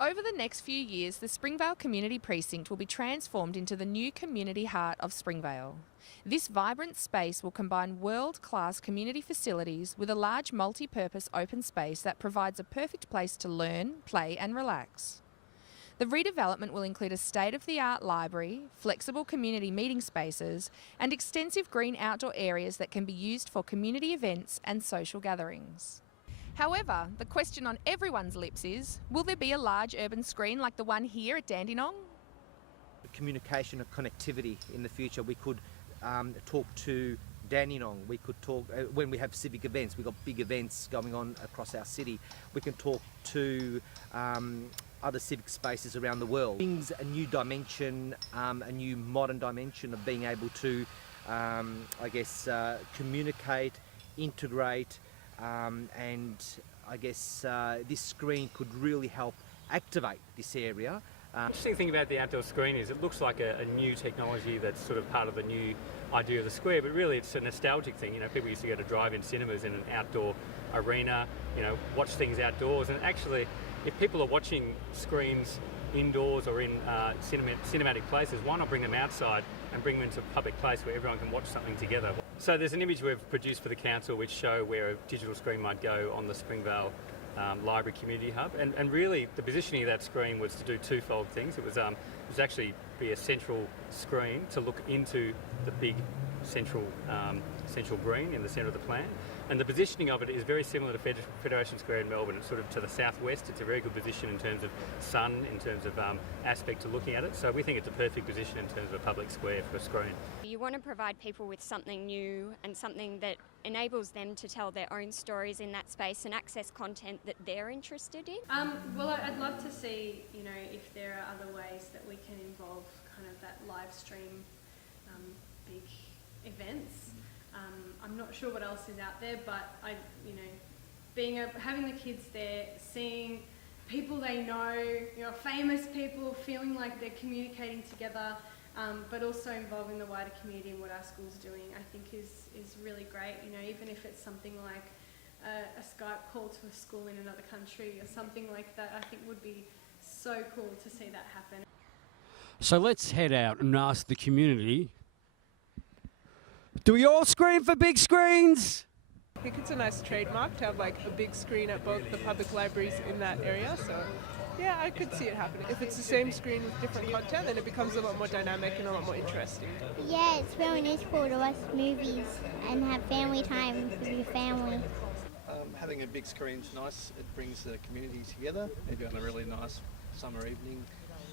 Over the next few years, the Springvale Community Precinct will be transformed into the new community heart of Springvale. This vibrant space will combine world-class community facilities with a large multi-purpose open space that provides a perfect place to learn, play and relax. The redevelopment will include a state-of-the-art library, flexible community meeting spaces and extensive green outdoor areas that can be used for community events and social gatherings. However, the question on everyone's lips is, will there be a large urban screen like the one here at Dandenong? Communication and connectivity in the future. We could talk to Dandenong, we could talk, when we have civic events, we've got big events going on across our city, we can talk to other civic spaces around the world. Brings a new dimension, a new modern dimension of being able to, communicate, integrate, and I guess this screen could really help activate this area. The interesting thing about the outdoor screen is it looks like a new technology that's sort of part of the new idea of the square, but really it's a nostalgic thing. You know, people used to go to drive-in cinemas in an outdoor arena, you know, watch things outdoors, and actually if people are watching screens indoors or in cinematic places, why not bring them outside and bring them into a public place where everyone can watch something together? So there's an image we've produced for the council which show where a digital screen might go on the Springvale Library Community Hub, and really the positioning of that screen was to do twofold things. It was actually be a central screen to look into the big central green in the centre of the plan, and the positioning of it is very similar to Federation Square in Melbourne. It's sort of to the southwest. It's a very good position in terms of sun, in terms of aspect to looking at it, so we think it's a perfect position in terms of a public square for a screen. You want to provide people with something new and something that enables them to tell their own stories in that space and access content that they're interested in. Well, I'd love to see, you know, if there are other ways that we can involve kind of that live stream big events. I'm not sure what else is out there, but having the kids there, seeing people they know, you know, famous people, feeling like they're communicating together, but also involving the wider community in what our school's doing, I think is really great. You know, even if it's something like a Skype call to a school in another country or something like that, I think would be so cool to see that happen. So let's head out and ask the community, do we all scream for big screens? I think it's a nice trademark to have like a big screen at both the public libraries in that area, so yeah, I could see it happening. If it's the same screen with different content, then it becomes a lot more dynamic and a lot more interesting. Yeah, it's really useful to watch movies and have family time with your family. Having a big screen's nice. It brings the community together, maybe on a really nice summer evening,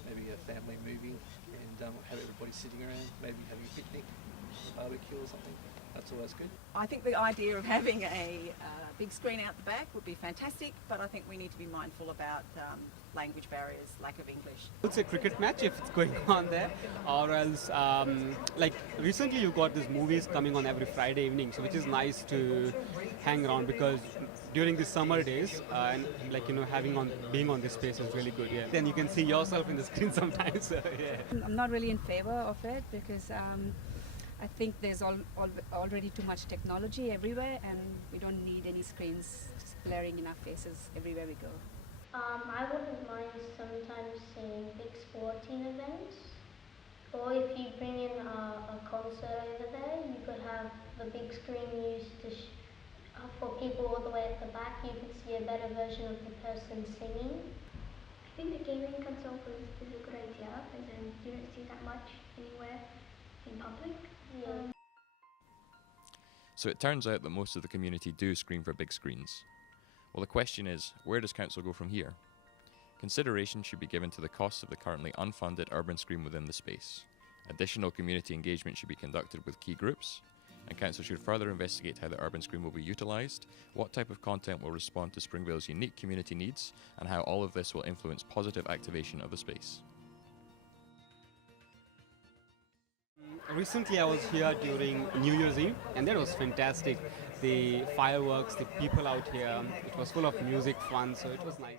maybe a family movie, and have everybody sitting around, maybe having a picnic, barbecue or something. That's always good. I think the idea of having a big screen out the back would be fantastic, but I think we need to be mindful about language barriers, lack of English. It's a cricket match if it's going on there, or else like recently you got these movies coming on every Friday evening, so which is nice to hang around, because during the summer days and like, you know, being on this space is really good. Yeah, then you can see yourself in the screen sometimes. So, yeah. I'm not really in favor of it because I think there's already too much technology everywhere, and we don't need any screens blaring in our faces everywhere we go. I wouldn't mind sometimes seeing big sporting events, or if you bring in a concert over there, you could have the big screen used to for people all the way at the back. You could see a better version of the person singing. I think the gaming console is a good idea, as in you don't see that much anywhere in public. Yeah. So it turns out that most of the community do scream for big screens. Well, the question is, where does council go from here? Consideration should be given to the costs of the currently unfunded urban screen within the space. Additional community engagement should be conducted with key groups, and council should further investigate how the urban screen will be utilised, what type of content will respond to Springvale's unique community needs, and how all of this will influence positive activation of the space. Recently I was here during New Year's Eve, and that was fantastic. The fireworks, the people out here, it was full of music, fun, so it was nice.